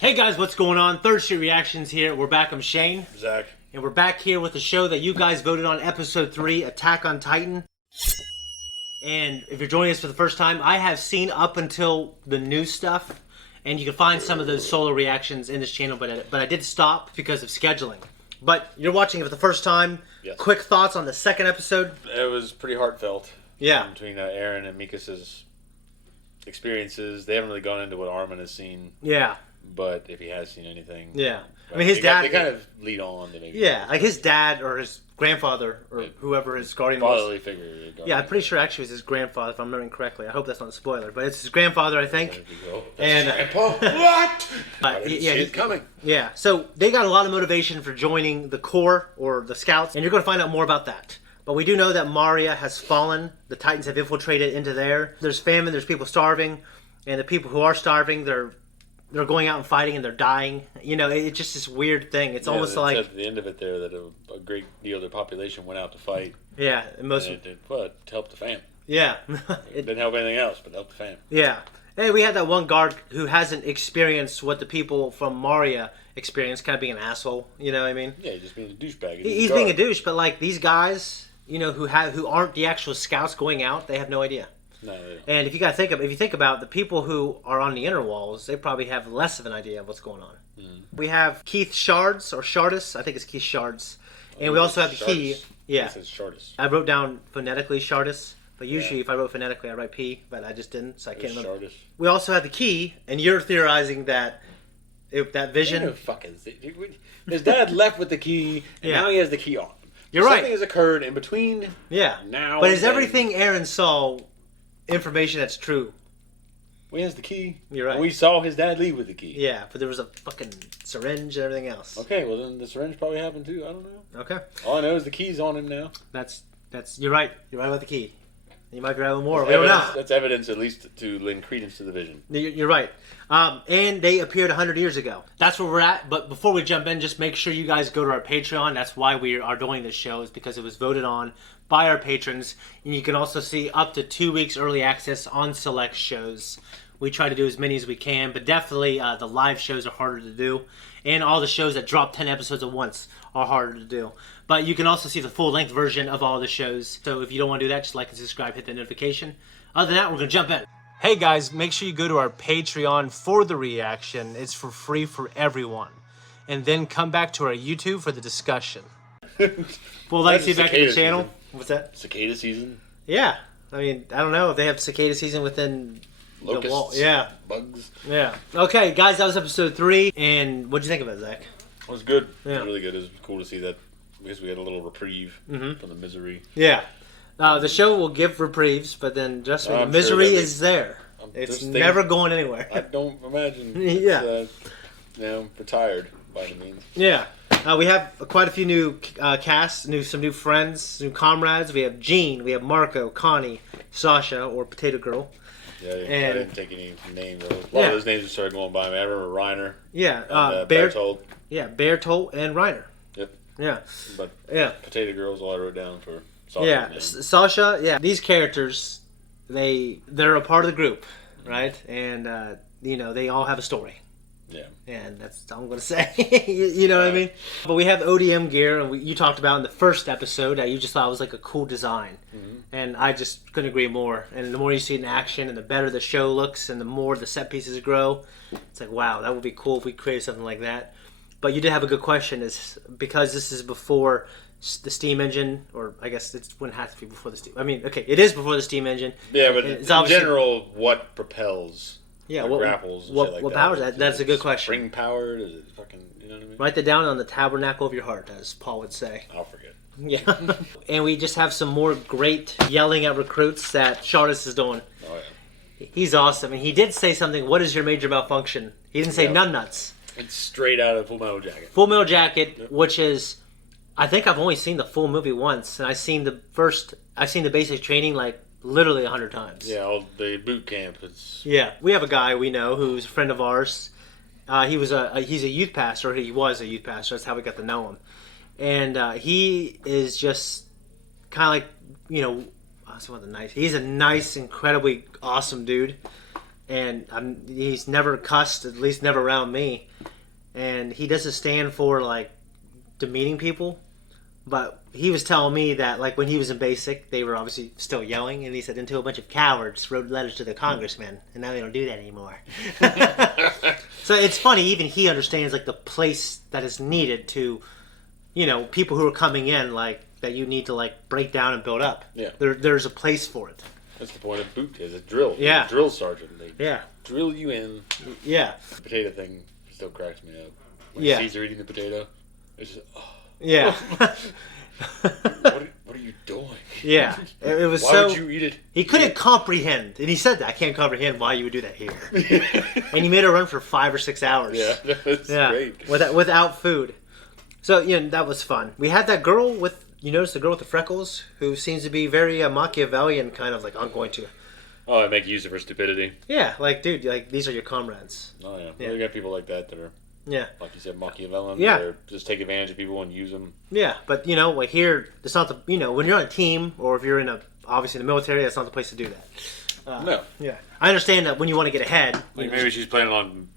Hey guys, what's going on? Third Street Reactions here. We're back. I'm Shane. Zack. And we're back here with the show that you guys voted on, Episode 3, Attack on Titan. And if you're joining us for the first time, I have seen up until the new stuff. And you can find some of those solo reactions in this channel, but I did stop because of scheduling. But you're watching it for the first time. Yes. Quick thoughts on the second episode? It was pretty heartfelt. Yeah. Between Aaron and Mikas's experiences. They haven't really gone into what Armin has seen. Yeah. But if he has seen anything. Yeah. I mean, his dad... They kind of lead on to maybe. Yeah, like his dad or his grandfather or whoever his guardian was. Fatherly figure. Yeah, I'm pretty sure actually it was his grandfather, if I'm remembering correctly. I hope that's not a spoiler, but it's his grandfather, I think. And Grandpa? What? But yeah, he's coming. Yeah, so they got a lot of motivation for joining the Corps or the Scouts, and you're going to find out more about that. But we do know that Maria has fallen. The Titans have infiltrated into there. There's famine. There's people starving, and the people who are starving, they're going out and fighting and they're dying. You know, it's just this weird thing. It's almost like at the end of it there that a great deal of their population went out to fight. Yeah, and most and it to help the fam. Yeah, it didn't help anything else, but help the fam. Yeah, and we had that one guard who hasn't experienced what the people from Maria experienced, kind of being an asshole. You know what I mean? Yeah, just being a douchebag. He's being a douche, but like these guys, you know, who aren't the actual scouts going out, they have no idea. No, they don't. And if you think about the people who are on the inner walls, they probably have less of an idea of what's going on. Mm. We have Keith Shards or Shardis, I think it's Keith Shards, and we also have the key. Yeah, it says Shardis. I wrote down phonetically Shardis, but usually if I wrote phonetically, I write P, but I just didn't, so I can't remember. Shardis. We also have the key, and you're theorizing that that vision. No fucking his dad left with the key, and now he has the key on. You're right. Something has occurred in between. Yeah. Now, but is everything Aaron saw information that's true? Well, he has the key. You're right. We saw his dad leave with the key. Yeah, but there was a fucking syringe and everything else. Okay, well then the syringe probably happened too. I don't know. Okay. All I know is the key's on him now. That's you're right. You're right about the key. You might be right with more. We don't know. That's evidence, at least, to lend credence to the vision. You're right. And they appeared 100 years ago. That's where we're at. But before we jump in, just make sure you guys go to our Patreon. That's why we are doing this show, is because it was voted on by our patrons. And you can also see up to 2 weeks early access on select shows. We try to do as many as we can, but definitely the live shows are harder to do. And all the shows that drop 10 episodes at once are harder to do. But you can also see the full-length version of all the shows. So if you don't want to do that, just like and subscribe, hit the notification. Other than that, we're going to jump in. Hey guys, make sure you go to our Patreon for the reaction. It's for free for everyone. And then come back to our YouTube for the discussion. Well, let's see back to the channel. Season. What's that? Cicada season? Yeah. I mean, I don't know if they have cicada season within Locusts, the wall. Yeah. Bugs. Yeah. Okay, guys, that was episode 3. And what'd you think of it, Zach? It was good. Yeah. It was really good. It was cool to see that. I guess we had a little reprieve from the misery. Yeah. The show will give reprieves, but then just the misery is there. It's never going anywhere. I don't imagine. Yeah. Retired by any means. Yeah. We have quite a few new casts, some new friends, new comrades. We have Jean, we have Marco, Connie, Sasha, or Potato Girl. Yeah, I didn't take any names. A lot of those names just started going by me. I remember Reiner. Yeah. Bertold. Yeah, Bertold and Reiner. Yep. Yeah. But Potato Girl's all I wrote down for Sasha's name. Sasha, yeah. These characters, they're a part of the group, right? And, they all have a story. Yeah. And that's all I'm going to say. you know what I mean? But we have ODM gear, and you talked about in the first episode that you just thought was like a cool design. Mm-hmm. And I just couldn't agree more. And the more you see it in action, and the better the show looks, and the more the set pieces grow, it's like, wow, that would be cool if we created something like that. But you did have a good question, is because this is before the steam engine, or I guess it wouldn't have to be before the steam. I mean, okay, it is before the steam engine. Yeah, but in general, what propels? Yeah, what grapples and shit like what that. powers that? That's a good question. Spring powered? Is it fucking, you know what I mean? Write that down on the tabernacle of your heart, as Paul would say. I'll forget. Yeah. And we just have some more great yelling at recruits that Shardis is doing. Oh, yeah. He's awesome. And he did say something, what is your major malfunction? He didn't say none nuts. It's straight out of Full Metal Jacket. Full Metal Jacket, which is, I think I've only seen the full movie once. And I've seen the basic training like literally 100 times. Yeah, the boot camp. Yeah, we have a guy we know who's a friend of ours. He's a youth pastor. He was a youth pastor. That's how we got to know him. And he is just kind of like, he's a nice, incredibly awesome dude. and he's never cussed, at least never around me. And he doesn't stand for like demeaning people, but he was telling me that like when he was in basic, they were obviously still yelling, and he said until a bunch of cowards wrote letters to the congressman, and now they don't do that anymore. So it's funny, even he understands like the place that is needed to, you know, people who are coming in, like that you need to like break down and build up. Yeah. There's a place for it. That's the point of boot. Is a drill. Yeah. A drill sergeant. They Yeah. drill you in. Yeah. The potato thing still cracks me up. When Yeah. Caesar eating the potato, it's just, oh. Yeah. What are you doing? Yeah. It was Why so. would you eat it? He couldn't comprehend, and he said that I can't comprehend why you would do that here. And he made her run for 5 or 6 hours. Yeah, that's great. Without food. So that was fun. We had that girl with, you notice the girl with the freckles, who seems to be very Machiavellian, kind of like, I'm going to. Oh, I make use of her stupidity. Yeah, like, dude, like these are your comrades. Oh yeah, Yeah. well, you got people like that are, Yeah. like you said, Machiavellian. Yeah. Or just take advantage of people and use them. Yeah, but like here, it's not the, when you're on a team or if you're in obviously in the military, that's not the place to do that. No. Yeah. I understand that when you want to get ahead. Like maybe she's planning on,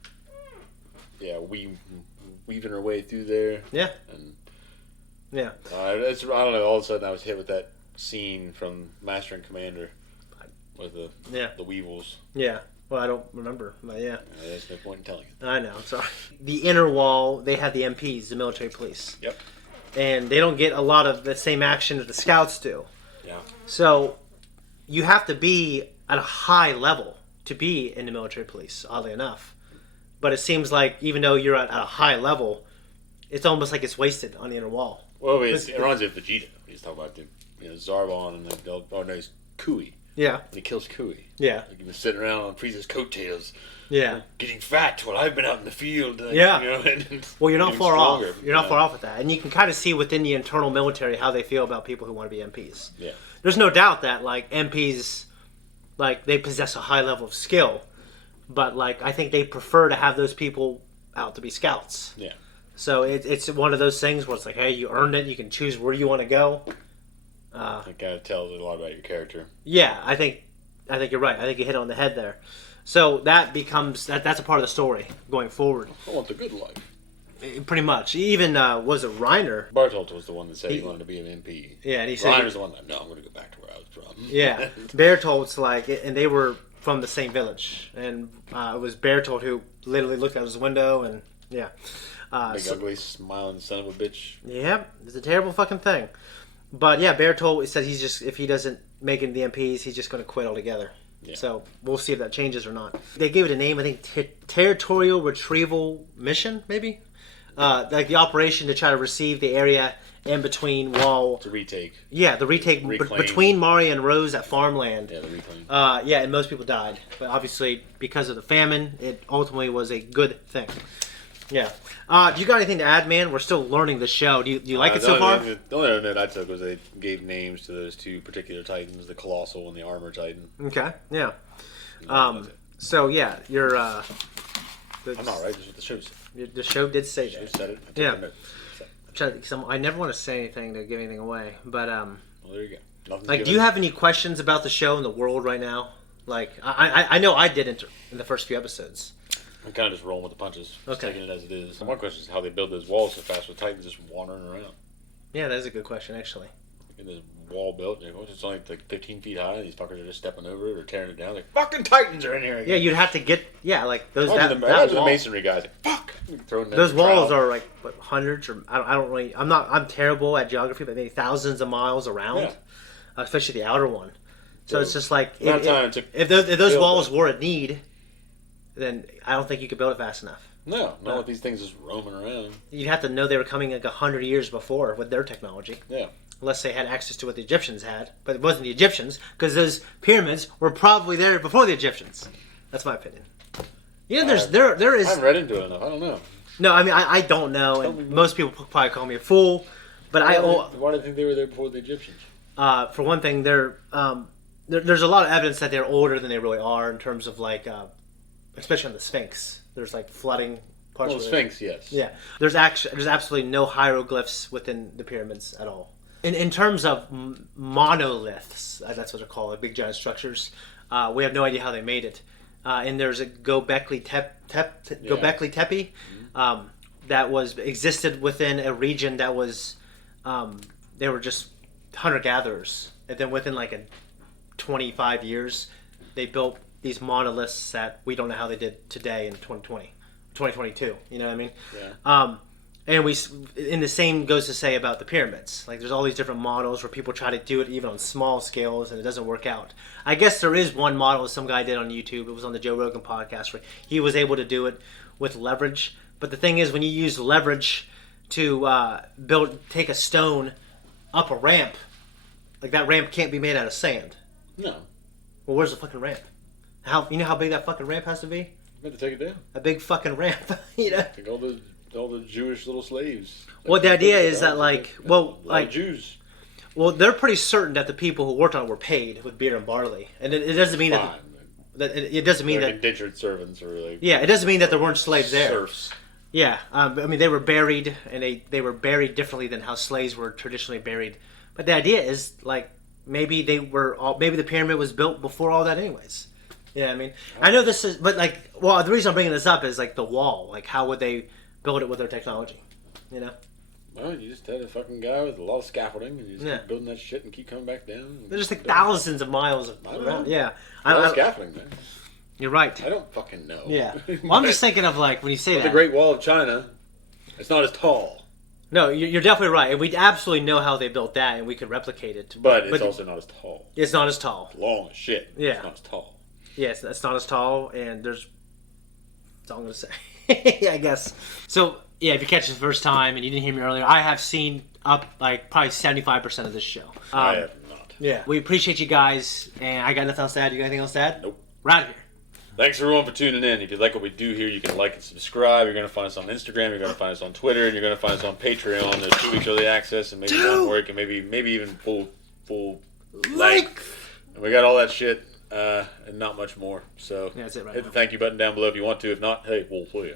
weaving her way through there. Yeah. And Yeah. I don't know. All of a sudden, I was hit with that scene from Master and Commander with the Weevils. Yeah. Well, I don't remember, but yeah. There's no point in telling it. I know. Sorry. The inner wall, they have the MPs, the military police. Yep. And they don't get a lot of the same action that the scouts do. Yeah. So you have to be at a high level to be in the military police, oddly enough. But it seems like even though you're at a high level, it's almost like it's wasted on the inner wall. Well, it reminds me of Vegeta. He's talking about the Zarbon and it's Kui. Yeah. And he kills Kui. Yeah. Like he was sitting around on Frieza's coattails. Yeah. Getting fat while I've been out in the field. Yeah. And well, you're not far stronger. off. You're not far off with that. And you can kind of see within the internal military how they feel about people who want to be MPs. Yeah. There's no doubt that, like, MPs, like, they possess a high level of skill. But, like, I think they prefer to have those people out to be scouts. Yeah. So it's one of those things where it's like, hey, you earned it. You can choose where you want to go. It kind of tells a lot about your character. Yeah, I think you're right. I think you hit it on the head there. So that becomes that's a part of the story going forward. I want the good life. Pretty much. Even was it Reiner? Bartolt was the one that said he wanted to be an MP. Yeah, and he said Reiner's the one that I'm going to go back to where I was from. Yeah, Bertolt's like, and they were from the same village, and it was Bertolt who literally looked out his window, and yeah, Big ugly smiling son of a bitch. Yeah, it's a terrible fucking thing. But yeah, Bertolt said if he doesn't make it in the MPs, he's just going to quit altogether. Yeah. So we'll see if that changes or not. They gave it a name, I think, Territorial Retrieval Mission, maybe? Like the operation to try to receive the area in between wall. To retake. Yeah, the retake between Mari and Rose at farmland. Yeah, the reclaim. Yeah, and most people died. But obviously, because of the famine, it ultimately was a good thing. Yeah. Do you got anything to add, man? We're still learning the show. Do you like it so far? The only note I took was they gave names to those two particular Titans, the Colossal and the Armor Titan. Okay, yeah. So, yeah, you're... I'm not right. This is what the show said. The show did say The that. show said it. Yeah. I never want to say anything to give anything away, but... Well, there you go. Like, do you have any questions about the show and the world right now? Like, I know I didn't in the first few episodes. I'm kind of just rolling with the punches. Just Okay. taking it as it is. One question is how they build those walls so fast with Titans just wandering around. Yeah, that is a good question, actually. And this wall built, it's only like 15 feet high, and these fuckers are just stepping over it or tearing it down. Like, fucking Titans are in here again. Yeah, you'd have to get... Yeah, like, those... Imagine the masonry guys. Like, fuck! Throwing them Those in the walls trowel. are like what, hundreds or I don't really. I'm terrible at geography, but maybe thousands of miles around, Yeah. Especially the outer one. So it's just like if those walls were a need, then I don't think you could build it fast enough. No, not with these things just roaming around. You'd have to know they were coming like 100 years before with their technology. Yeah. Unless they had access to what the Egyptians had, but it wasn't the Egyptians because those pyramids were probably there before the Egyptians. That's my opinion. You know, there is. I haven't read into it enough. I don't know. No, I mean I don't know, and most people probably call me a fool. But Why do you think they were there before the Egyptians? For one thing, there's a lot of evidence that they're older than they really are in terms of like, especially on the Sphinx. There's like flooding parts. Well, the Sphinx, yes. Yeah, there's absolutely no hieroglyphs within the pyramids at all. In terms of monoliths, that's what they're called, like big giant structures. We have no idea how they made it. and there's a Göbekli Tepe that existed within a region that was they were just hunter gatherers, and then within like 25 years, they built these monoliths that we don't know how they did today in 2022. You know what I mean? Yeah. And the same goes to say about the pyramids. Like, there's all these different models where people try to do it even on small scales, and it doesn't work out. I guess there is one model some guy did on YouTube. It was on the Joe Rogan podcast where he was able to do it with leverage. But the thing is, when you use leverage to take a stone up a ramp, like, that ramp can't be made out of sand. No. Well, where's the fucking ramp? You know how big that fucking ramp has to be? You have to take it down. A big fucking ramp. You know. Like all the Jewish little slaves. Well, the idea is that, like, Jews. Well, they're pretty certain that the people who worked on it were paid with beer and barley, and it doesn't mean it doesn't mean that indentured servants or like. Yeah, it doesn't mean that there weren't slaves there. Serfs. Yeah, I mean, they were buried, and they were buried differently than how slaves were traditionally buried. But the idea is, like, maybe the pyramid was built before all that, anyways. Yeah, I mean, I know this is, but like, well, the reason I'm bringing this up is like the wall. Like, how would they build it with their technology? You know. Well, you just had a fucking guy with a lot of scaffolding, and you just keep building that shit and keep coming back down. There's just like thousands of miles around. Yeah, a lot of scaffolding, man. You're right. I don't fucking know. Yeah. Well, I'm just thinking of, like, when you say that. The Great Wall of China, it's not as tall. No, you're definitely right. And we absolutely know how they built that, and we could replicate it. But it's also not as tall. It's not as tall. It's long as shit. Yeah. It's not as tall. Yes, it's not as tall, and that's all I'm going to say. Yeah, I guess. So, yeah, if you catch it the first time and you didn't hear me earlier, I have seen up, like, probably 75% of this show. I have not. Yeah. We appreciate you guys, and I got nothing else to add. You got anything else to add? Nope. We're out of here. Thanks everyone for tuning in. If you like what we do here, you can like and subscribe. You're going to find us on Instagram. You're going to find us on Twitter, and you're going to find us on Patreon. There's 2 weeks early access, and maybe one work, and maybe even full length. And we got all that shit, and not much more. So yeah, that's it right hit now. the thank you button down below if you want to. If not, hey, we'll see you.